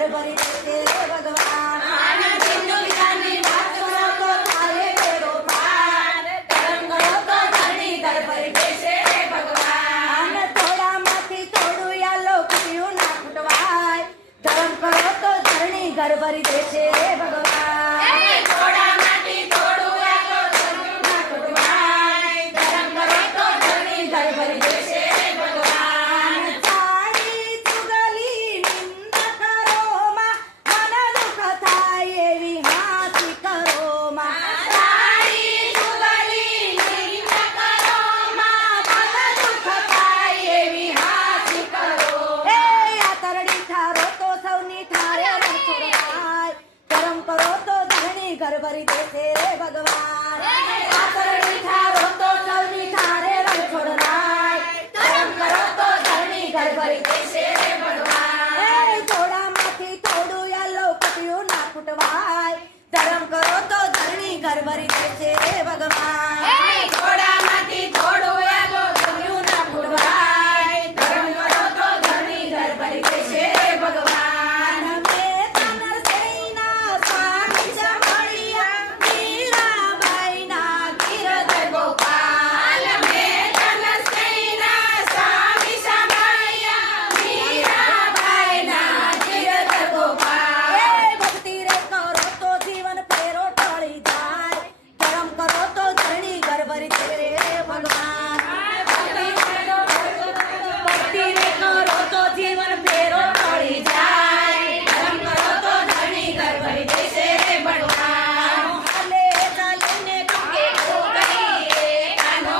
ઘર ભરી દેશે રે ભગવાન ઘર ભરી દેશે રે ભગવાન થોડામાંથી થોડું આલો ના કુટવાય ધર્મ કરો તો ધણી ઘર ભરી દેશે રે ભગવાન સાડી ચુગલી નિંદા કરો માં મન દુઃખ થાય એવી હાથી કરો માં સાડી ચુગલી નિંદા કરો માં મન દુઃખ થાય એવી હાથી કરો એ આ તરડી થારો તો સૌની થારે ઘર ભરી દેશે રે ભગવાન।